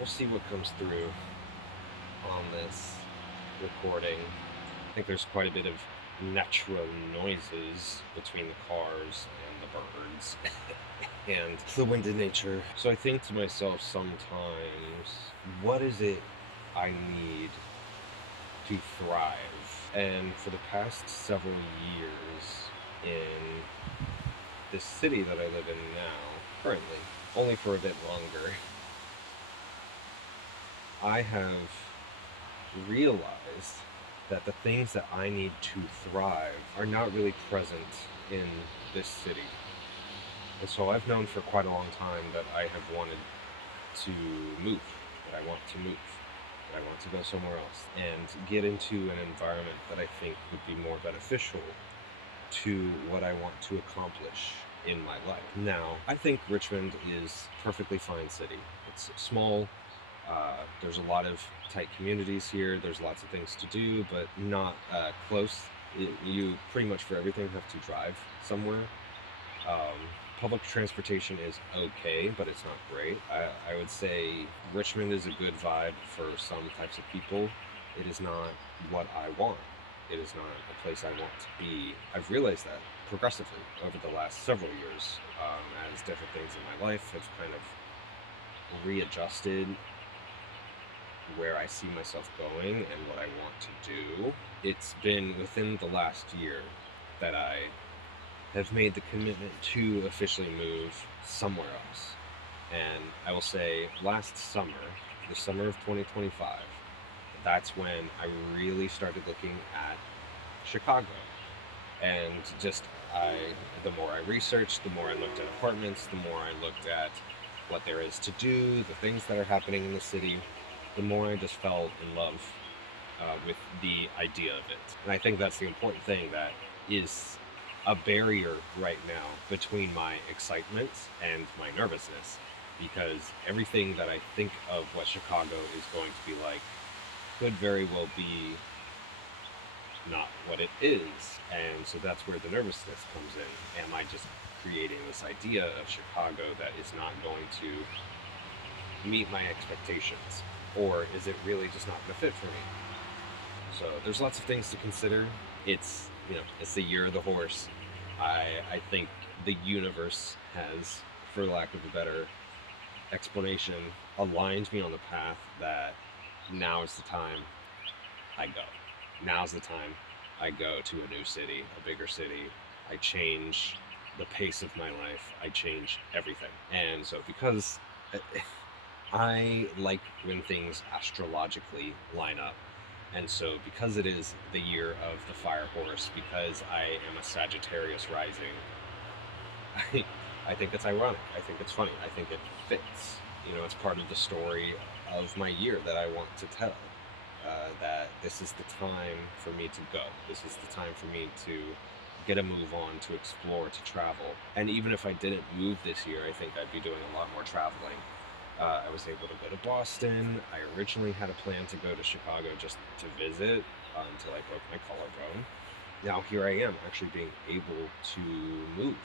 we'll see what comes through on this recording. I think there's quite a bit of natural noises between the cars and the birds and the wind in nature. So I think to myself sometimes, what is it I need to thrive? And for the past several years in this city that I live in now, currently, only for a bit longer, I have realized that the things that I need to thrive are not really present in this city. And so I've known for quite a long time that I have wanted to move, that I want to move, that I want to go somewhere else and get into an environment that I think would be more beneficial to what I want to accomplish in my life. Now, I think Richmond is a perfectly fine city. It's small. There's a lot of tight communities here. There's lots of things to do, but not close. You pretty much for everything have to drive somewhere. Um, Public transportation is okay, but it's not great. I would say Richmond is a good vibe for some types of people. It is not what I want. It is not a place I want to be. I've realized that progressively over the last several years, as different things in my life have kind of readjusted where I see myself going and what I want to do. It's been within the last year that I have made the commitment to officially move somewhere else. And I will say last summer, the summer of 2025, that's when I really started looking at Chicago. And just the more I researched, the more I looked at apartments, the more I looked at what there is to do, the things that are happening in the city, the more I just fell in love with the idea of it. And I think that's the important thing that is a barrier right now between my excitement and my nervousness, because everything that I think of what Chicago is going to be like could very well be not what it is. And so that's where the nervousness comes in. Am I just creating this idea of Chicago that is not going to meet my expectations? Or is it really just not going to fit for me? So there's lots of things to consider. It's the year of the horse. I think the universe has, for lack of a better explanation, aligned me on the path that now is the time I go. Now's the time I go to a new city, a bigger city. I change the pace of my life. I change everything. And so because I like when things astrologically line up. And so, because it is the year of the fire horse, because I am a Sagittarius rising, I, I think it's ironic. I think it's funny. I think it fits. It's part of the story of my year that I want to tell. That this is the time for me to go. This is the time for me to get a move on, to explore, to travel. And even if I didn't move this year, I think I'd be doing a lot more traveling. I was able to go to Boston. I originally had a plan to go to Chicago just to visit until I broke my collarbone. Now here I am actually being able to move.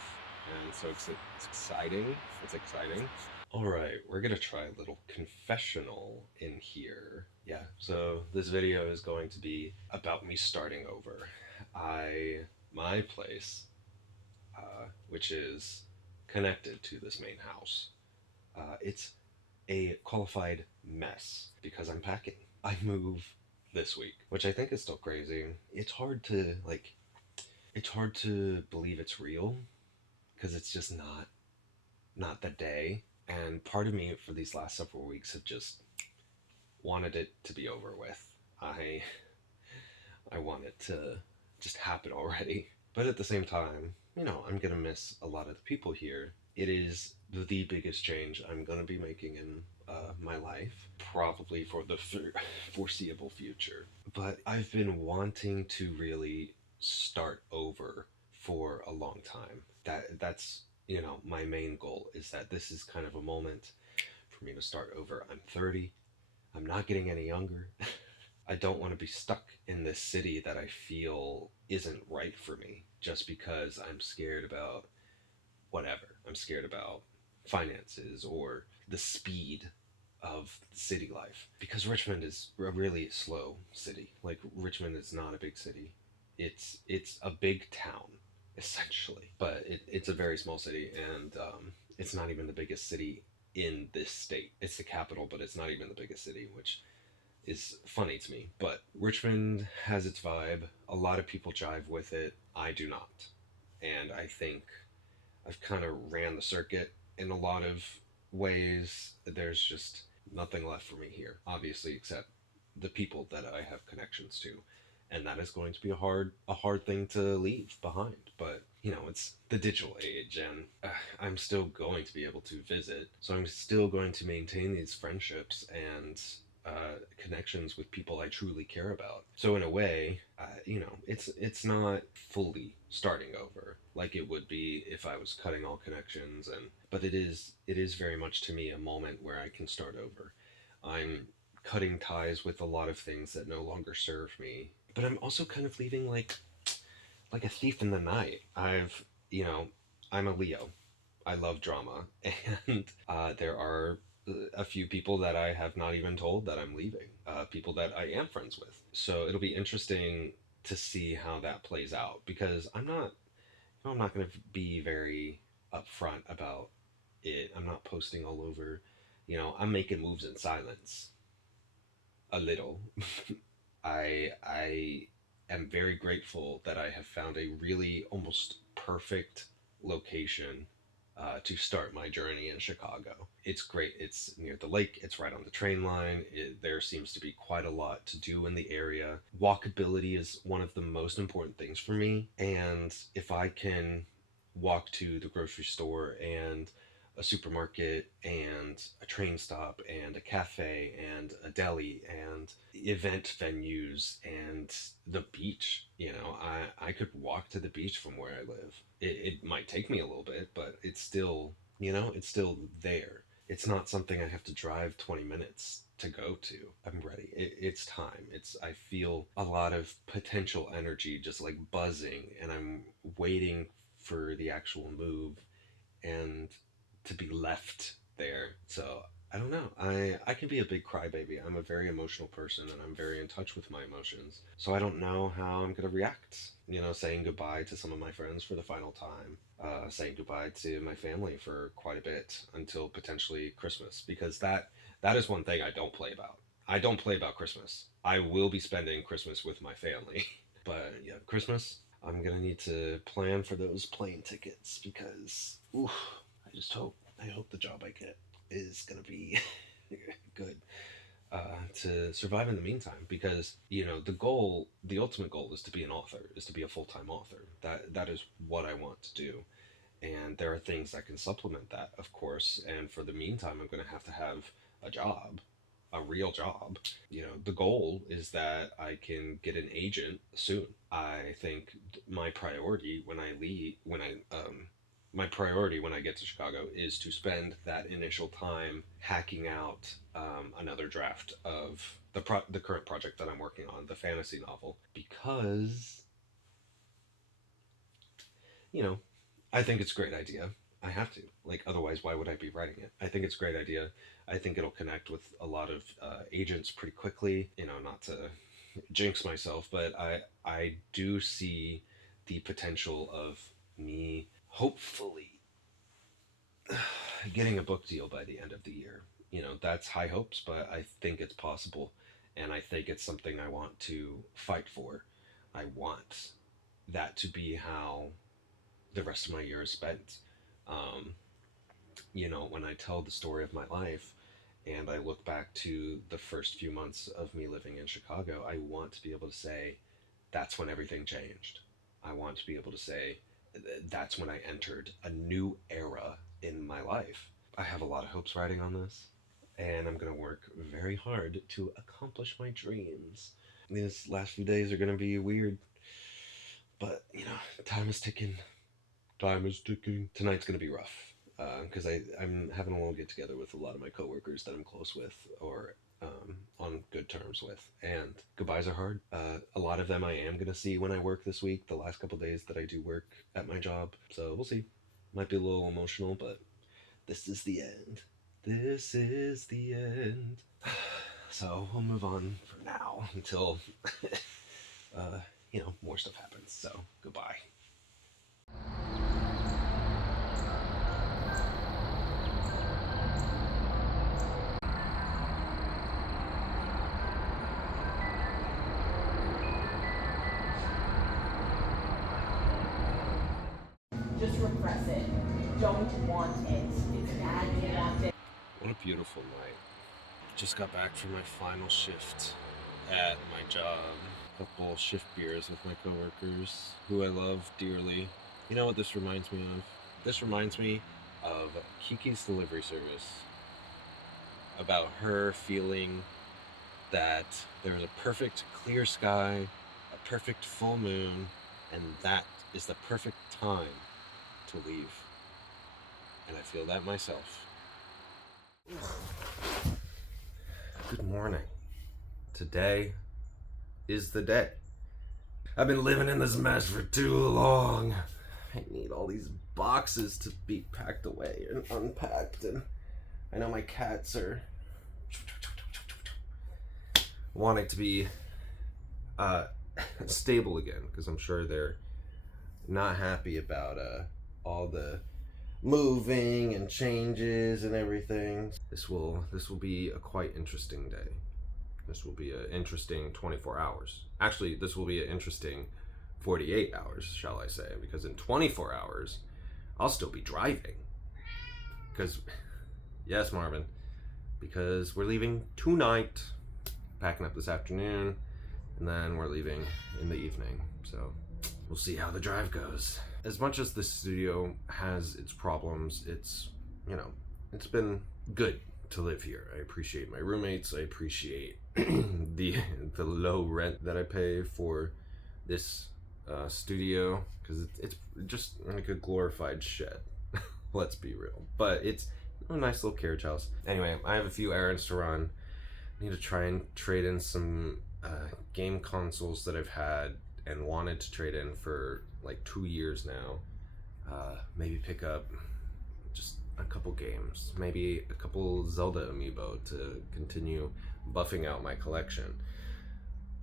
And so it's exciting. It's exciting. All right, we're gonna try a little confessional in here. Yeah, so this video is going to be about me starting over. My place, which is connected to this main house, it's a qualified mess because I'm packing. I move this week, which I think is still crazy. It's hard to believe it's real because it's just not the day. And part of me for these last several weeks have just wanted it to be over with. I I want it to just happen already. But at the same time, I'm gonna miss a lot of the people here. It is the biggest change I'm gonna be making in my life, probably for the foreseeable future. But I've been wanting to really start over for a long time. That's my main goal is that this is kind of a moment for me to start over. I'm 30. I'm not getting any younger. I don't want to be stuck in this city that I feel isn't right for me just because I'm scared about whatever. I'm scared about finances or the speed of city life, because Richmond is a really slow city. Like, Richmond is not a big city. It's a big town essentially, but it's a very small city, and it's not even the biggest city in this state. It's the capital, but it's not even the biggest city, which is funny to me. But Richmond has its vibe. A lot of people jive with it. I do not. And I think I've kind of ran the circuit in a lot of ways. There's just nothing left for me here, obviously, except the people that I have connections to. And that is going to be a hard thing to leave behind. But it's the digital age, and I'm still going to be able to visit. So I'm still going to maintain these friendships and connections with people I truly care about. So in a way, it's not fully starting over like it would be if I was cutting all connections, and but it is very much to me a moment where I can start over. I'm cutting ties with a lot of things that no longer serve me, but I'm also kind of leaving like a thief in the night. I'm a Leo. I love drama, and there are a few people that I have not even told that I'm leaving. People that I am friends with. So it'll be interesting to see how that plays out, because I'm not going to be very upfront about it. I'm not posting all over. I'm making moves in silence a little. I am very grateful that I have found a really almost perfect location to start my journey in Chicago. It's great. It's near the lake. It's right on the train line. There seems to be quite a lot to do in the area. Walkability is one of the most important things for me, and if I can walk to the grocery store and a supermarket and a train stop and a cafe and a deli and event venues and the beach. I could walk to the beach from where I live. It might take me a little bit, but it's still there. It's not something I have to drive 20 minutes to go to. I'm ready. It's time. I feel a lot of potential energy just like buzzing, and I'm waiting for the actual move and to be left there. So I don't know. I can be a big crybaby. I'm a very emotional person, and I'm very in touch with my emotions. So I don't know how I'm gonna react. Saying goodbye to some of my friends for the final time. Saying goodbye to my family for quite a bit until potentially Christmas, because that is one thing I don't play about. I don't play about Christmas. I will be spending Christmas with my family. But yeah, Christmas, I'm gonna need to plan for those plane tickets, because oof, I hope the job I get is gonna be good to survive in the meantime. Because the ultimate goal is to be an author, is to be a full time author. That is what I want to do, and there are things that can supplement that, of course. And for the meantime, I'm gonna have a job, a real job. The goal is that I can get an agent soon. I think my priority when I leave, my priority when I get to Chicago is to spend that initial time hacking out another draft of the current project that I'm working on, the fantasy novel, because you know I think it's a great idea. I have to. Like, otherwise, why would I be writing it? I think it's a great idea. I think it'll connect with a lot of agents pretty quickly. Not to jinx myself, but I do see the potential of me hopefully getting a book deal by the end of the year. That's high hopes, but I think it's possible, and I think it's something I want to fight for. I want that to be how the rest of my year is spent. Um, when I tell the story of my life and I look back to the first few months of me living in Chicago, I want to be able to say that's when everything changed. I want to be able to say that's when I entered a new era in my life. I have a lot of hopes riding on this, and I'm going to work very hard to accomplish my dreams. These last few days are going to be weird, but time is ticking. Time is ticking. Tonight's gonna be rough because I'm having a little get together with a lot of my coworkers that I'm close with, or on good terms with, and goodbyes are hard. A lot of them I am gonna see when I work this week. The last couple days that I do work at my job, so we'll see. Might be a little emotional, but this is the end. This is the end. So we'll move on for now until, more stuff happens. So goodbye. Just repress it. Don't want it. It's bad, you want it. What a beautiful night. Just got back from my final shift at my job. Couple shift beers with my coworkers, who I love dearly. You know what this reminds me of? This reminds me of Kiki's delivery service. About her feeling that there's a perfect clear sky, a perfect full moon, and that is the perfect time to leave. And I feel that myself. Good morning. Today is the day. I've been living in this mess for too long. I need all these boxes to be packed away and unpacked, and I know my cats are wanting to be stable again, because I'm sure they're not happy about all the moving and changes and everything. This will be a quite interesting day. This will be an interesting 24 hours. Actually, this will be an interesting 48 hours, shall I say, because in 24 hours, I'll still be driving. Because, yes, Marvin, because we're leaving tonight, packing up this afternoon, and then we're leaving in the evening. So we'll see how the drive goes. As much as the studio has its problems, it's been good to live here. I appreciate my roommates. I appreciate the low rent that I pay for this studio, because it's just like a glorified shed. Let's be real. But it's a nice little carriage house. Anyway, I have a few errands to run. I need to try and trade in some game consoles that I've had and wanted to trade in for like 2 years now. Maybe pick up just a couple games, maybe a couple Zelda amiibo to continue buffing out my collection.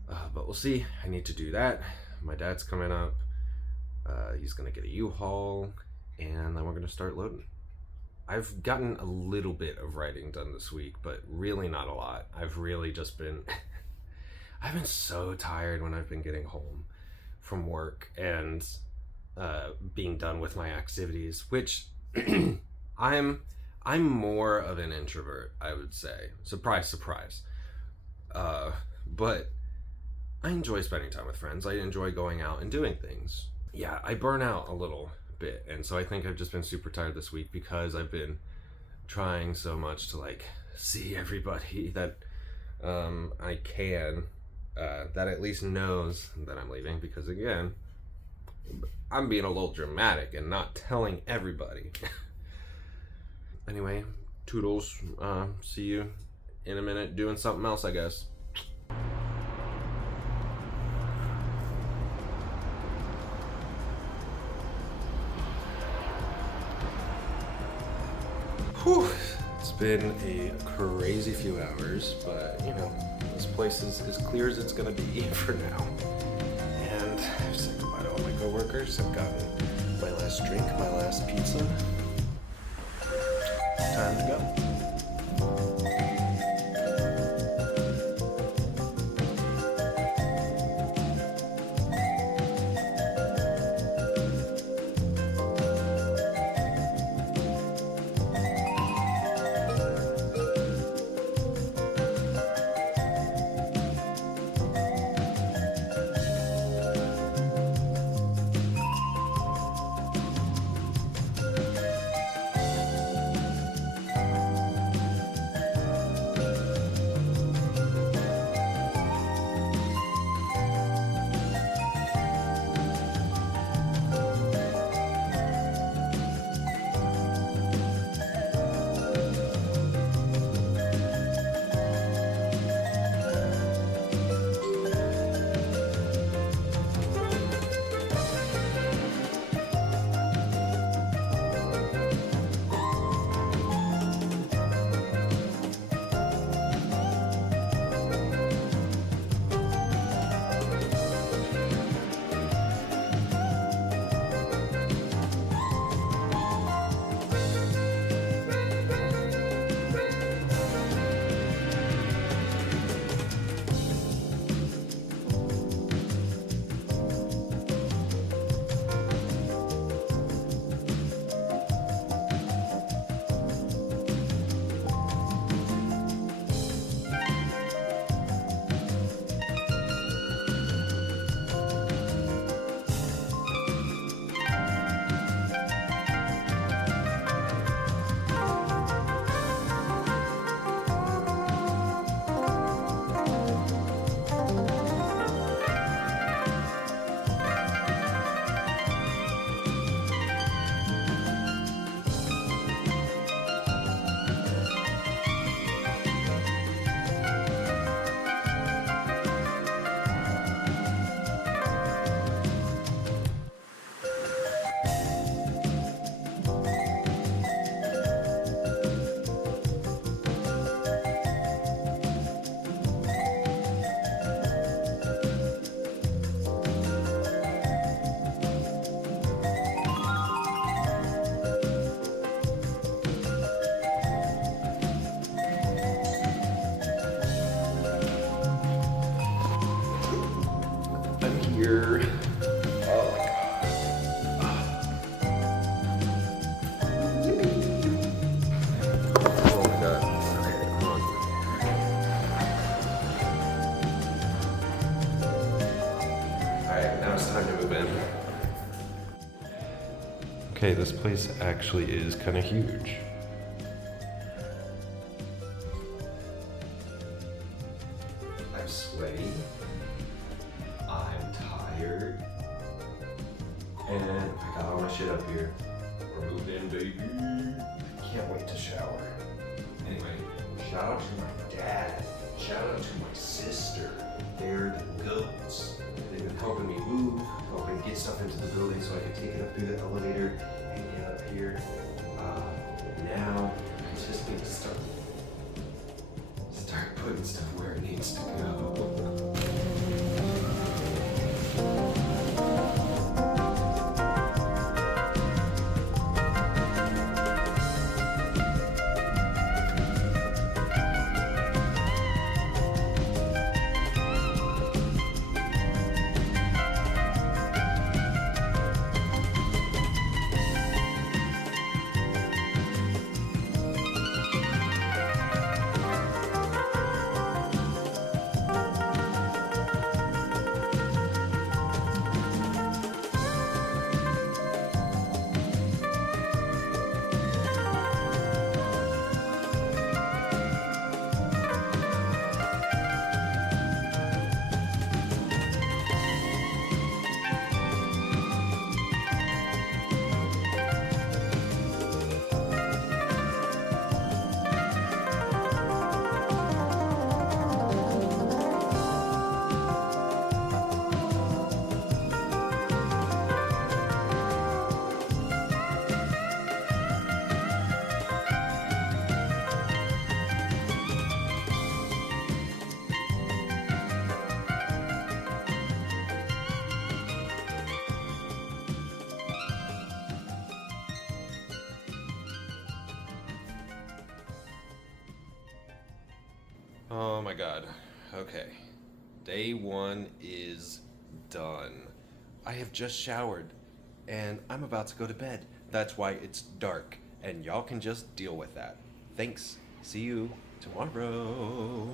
But we'll see. I need to do that. My dad's coming up. He's gonna get a U-Haul, and then we're gonna start loading. I've gotten a little bit of writing done this week, but really not a lot. I've really just been I've been so tired when I've been getting home from work and being done with my activities, which I'm more of an introvert, I would say. Surprise, surprise. But I enjoy spending time with friends. I enjoy going out and doing things. Yeah, I burn out a little bit, and so I think I've just been super tired this week because I've been trying so much to see everybody that I can, that at least knows that I'm leaving, because again, I'm being a little dramatic and not telling everybody. Anyway, toodles. See you in a minute doing something else, I guess. Whew. It's been a crazy few hours, but this place is as clear as it's gonna be for now. And I've said goodbye to all my coworkers. I've gotten my last drink, my last pizza. Time to go. Okay, this place actually is kind of huge. I'm sweaty. I'm tired. And I got all my shit up here. We're moved in, baby. Can't wait to shower. Anyway, shout out to my dad. Shout out to my sister. They're the goats. They've been helping me move, helping get stuff into the building so I can take it up through the elevator and get up here. Now I just need to start putting stuff where it needs to go. Oh my god. Okay. Day 1 is done. I have just showered and I'm about to go to bed. That's why it's dark and y'all can just deal with that. Thanks. See you tomorrow.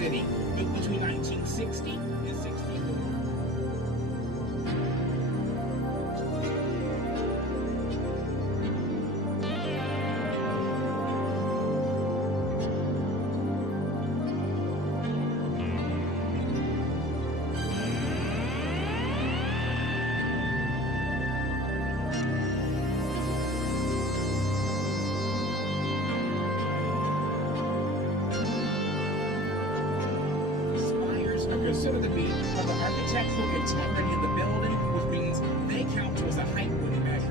city built between 1960 and 64. Consider the beat of the architectural integrity of the building, which means they count towards a height when measured.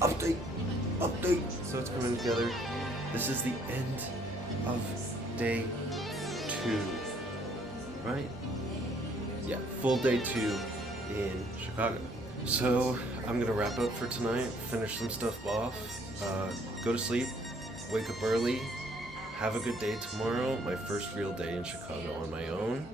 Update! Update! So it's coming together. This is the end of day 2. Right? Yeah, full day 2 in Chicago. So I'm gonna wrap up for tonight, finish some stuff off, go to sleep, wake up early, have a good day tomorrow, my first real day in Chicago on my own.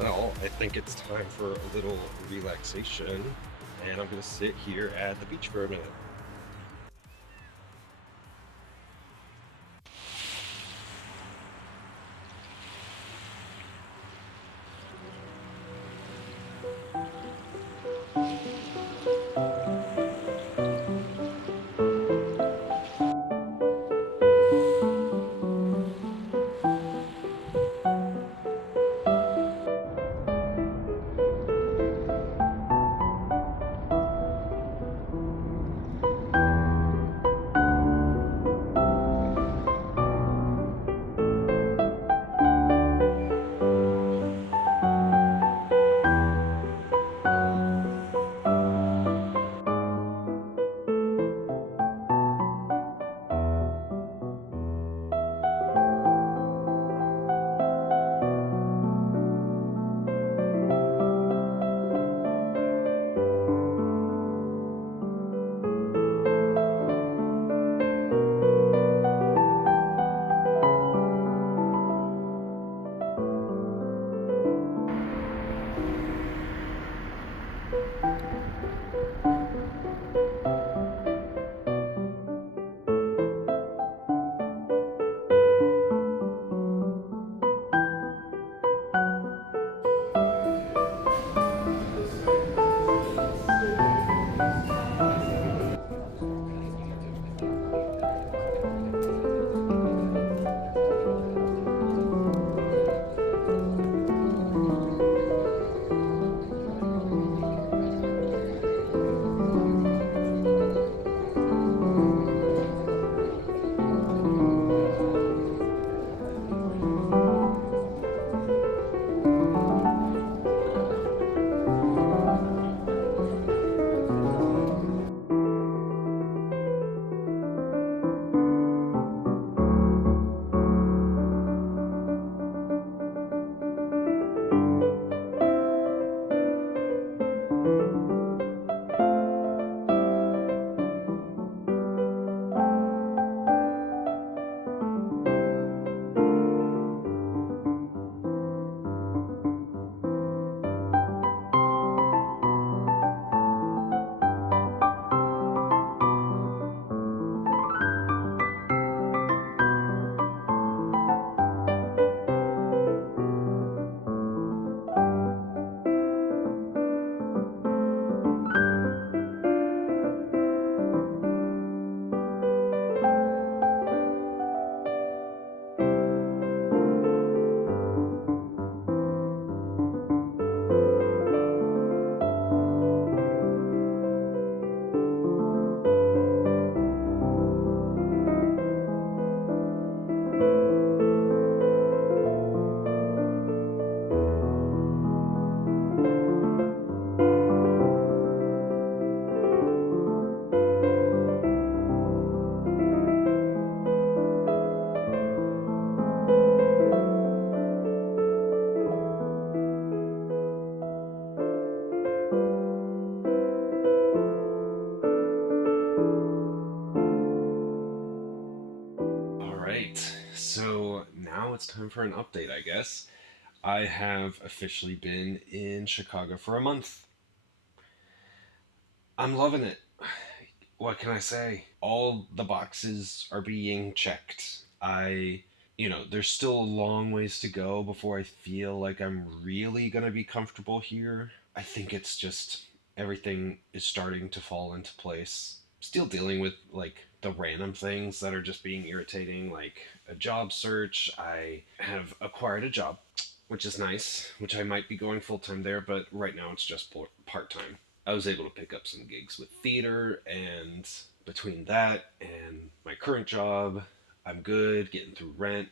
Well, I think it's time for a little relaxation, and I'm gonna sit here at the beach for a minute. Right, so now it's time for an update, I guess. I have officially been in Chicago for a month. I'm loving it. what can I say? All the boxes are being checked. There's still a long ways to go before I feel like I'm really going to be comfortable here. I think it's just everything is starting to fall into place. Still dealing with like the random things that are just being irritating, like a job search. I have acquired a job, which is nice, which I might be going full time there, but right now it's just part time. I was able to pick up some gigs with theater, and between that and my current job, I'm good getting through rent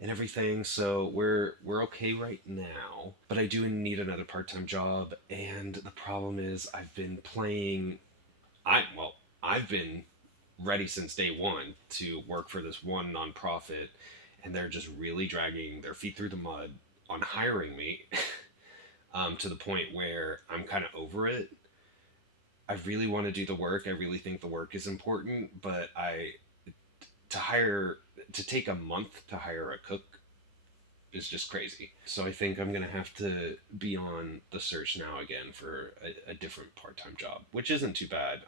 and everything. So we're okay right now. But I do need another part-time job, and the problem is I've been ready since day one to work for this one nonprofit, and they're just really dragging their feet through the mud on hiring me. To the point where I'm kind of over it. I really want to do the work. I really think the work is important, but to hire to take a month to hire a cook is just crazy. So I think I'm gonna have to be on the search now again for a different part-time job, which isn't too bad.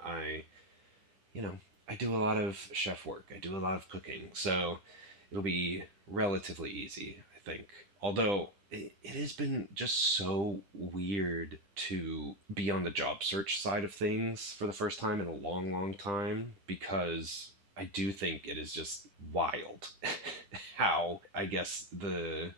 You know, I do a lot of chef work. I do a lot of cooking, so it'll be relatively easy, I think. Although it has been just so weird to be on the job search side of things for the first time in a long, long time, because I do think it is just wild how I guess the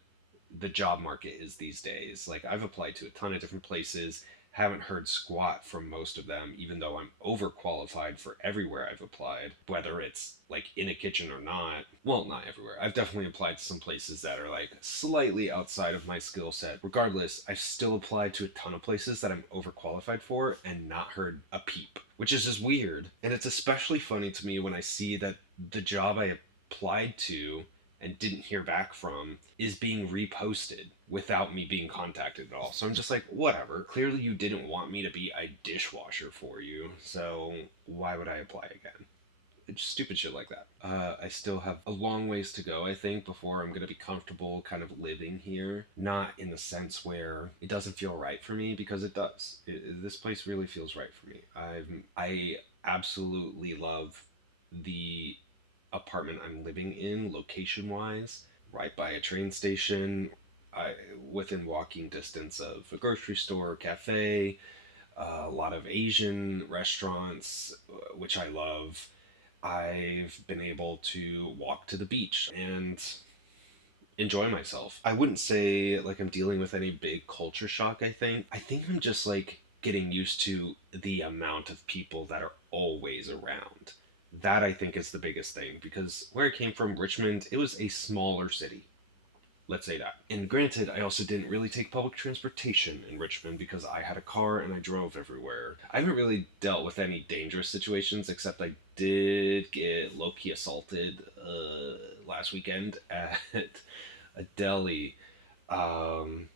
job market is these days. Like, I've applied to a ton of different places, haven't heard squat from most of them, even though I'm overqualified for everywhere I've applied, whether it's like in a kitchen or not. Well, not everywhere. I've definitely applied to some places that are like slightly outside of my skill set. Regardless, I've still applied to a ton of places that I'm overqualified for and not heard a peep, which is just weird. And it's especially funny to me when I see that the job I applied to and didn't hear back from is being reposted without me being contacted at all. So I'm just like, whatever. Clearly you didn't want me to be a dishwasher for you, so why would I apply again? It's stupid shit like that. I still have a long ways to go, I think, before I'm going to be comfortable kind of living here. Not in the sense where it doesn't feel right for me, because it does. This place really feels right for me. I absolutely love the apartment I'm living in, location wise, right by a train station, I, within walking distance of a grocery store, cafe, a lot of Asian restaurants, which I love. I've been able to walk to the beach and enjoy myself. I wouldn't say like I'm dealing with any big culture shock, I think I'm just like getting used to the amount of people that are always around. That I think is the biggest thing, because where I came from, Richmond, it was a smaller city. Let's say that. And granted, I also didn't really take public transportation in Richmond because I had a car and I drove everywhere. I haven't really dealt with any dangerous situations, except I did get low-key assaulted last weekend at a deli. Um,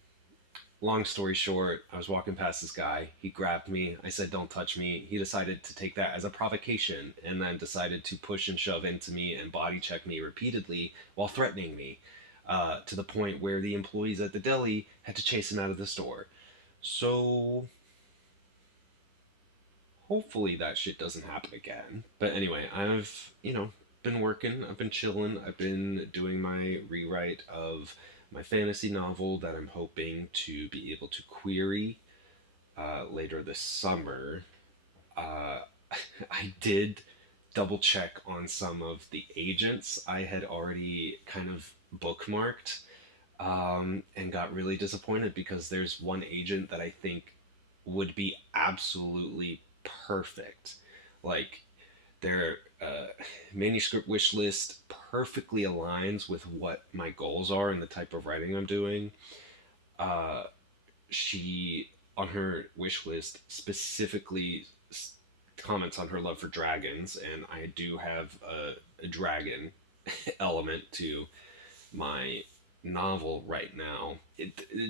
Long story short, I was walking past this guy. He grabbed me. I said, "Don't touch me." He decided to take that as a provocation and then decided to push and shove into me and body check me repeatedly while threatening me, to the point where the employees at the deli had to chase him out of the store. So hopefully that shit doesn't happen again. But anyway, been working, I've been chilling, I've been doing my rewrite of my fantasy novel that I'm hoping to be able to query later this summer. Uh, I did double check on some of the agents I had already kind of bookmarked, and got really disappointed because there's one agent that I think would be absolutely perfect. Like, their manuscript wish list perfectly aligns with what my goals are and the type of writing I'm doing. Uh, she, on her wish list, specifically comments on her love for dragons, and I do have a dragon element to my novel right now.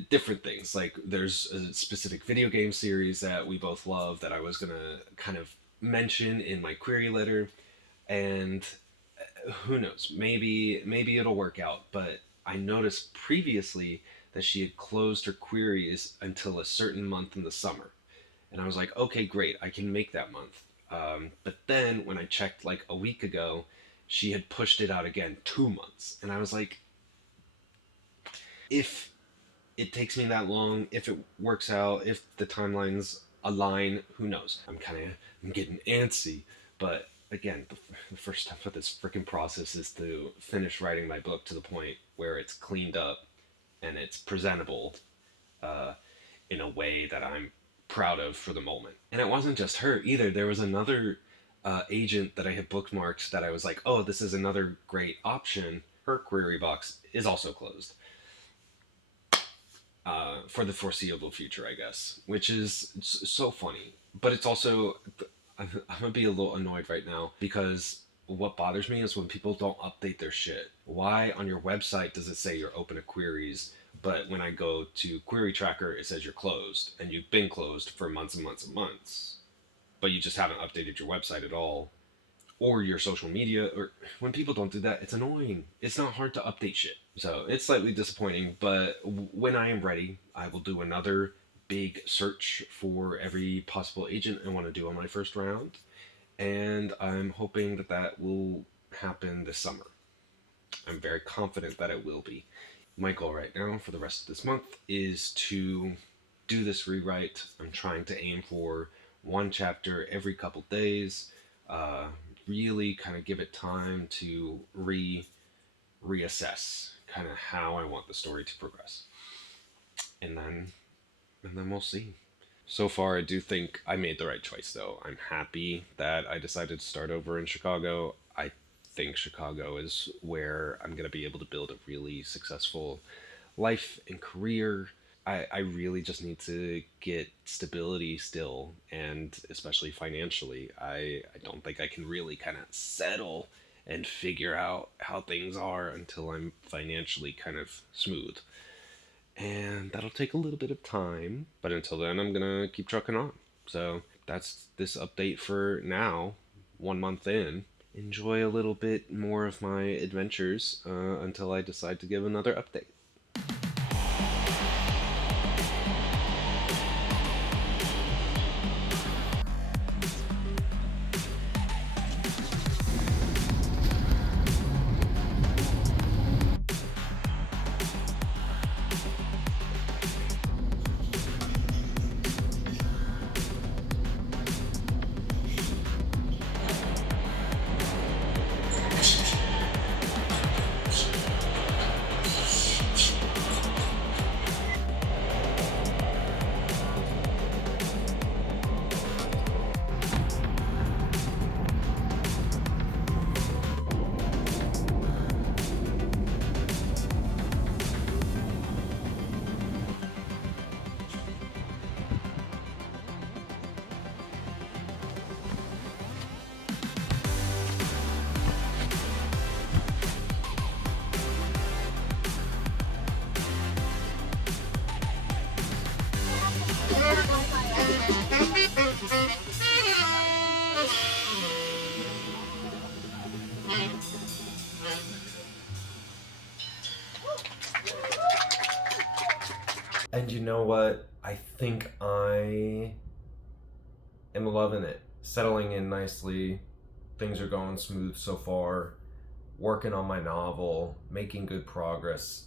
Different things, like there's a specific video game series that we both love that I was gonna kind of mention in my query letter, and who knows, maybe it'll work out. But I noticed previously that she had closed her queries until a certain month in the summer, and I was like, okay, great, I can make that month. But then when I checked like a week ago, she had pushed it out again 2 months. And I was like, if it takes me that long, if it works out, if the timelines align, who knows? I'm getting antsy. But again, the first step of this freaking process is to finish writing my book to the point where it's cleaned up and it's presentable in a way that I'm proud of for the moment. And it wasn't just her either. There was another agent that I had bookmarked that I was like, oh, this is another great option. Her query box is also closed for the foreseeable future, I guess, which is so funny. But it's also, I'm gonna be a little annoyed right now because what bothers me is when people don't update their shit. Why on your website does it say you're open to queries, but when I go to Query Tracker, it says you're closed, and you've been closed for months and months and months, but you just haven't updated your website at all, or your social media, or when people don't do that, it's annoying. It's not hard to update shit. So it's slightly disappointing, but when I am ready, I will do another big search for every possible agent I want to do on my first round, and I'm hoping that that will happen this summer. I'm very confident that it will be. My goal right now for the rest of this month is to do this rewrite. I'm trying to aim for one chapter every couple days. Really kind of give it time to reassess kind of how I want the story to progress, and then we'll see. So far, I do think I made the right choice, though. I'm happy that I decided to start over in Chicago. I think Chicago is where I'm going to be able to build a really successful life and career. I really just need to get stability still, and especially financially. I don't think I can really kind of settle and figure out how things are until I'm financially kind of smooth. And that'll take a little bit of time, but until then, I'm gonna keep trucking on. So that's this update for now, 1 month in. Enjoy a little bit more of my adventures until I decide to give another update. And you know what? I think I am loving it. Settling in nicely. Things are going smooth so far. Working on my novel, making good progress.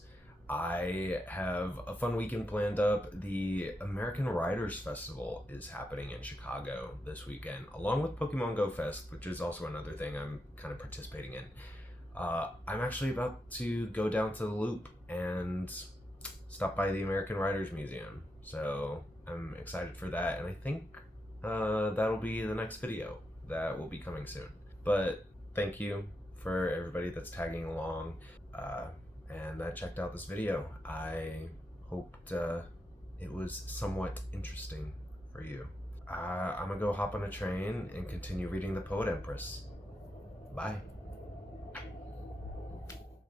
I have a fun weekend planned up. The American Writers Festival is happening in Chicago this weekend, along with Pokemon Go Fest, which is also another thing I'm kind of participating in. I'm actually about to go down to the Loop and stop by the American Writers Museum. So I'm excited for that, and I think that'll be the next video that will be coming soon. But thank you for everybody that's tagging along and that checked out this video. I hoped it was somewhat interesting for you. I'm gonna go hop on a train and continue reading The Poet Empress. Bye.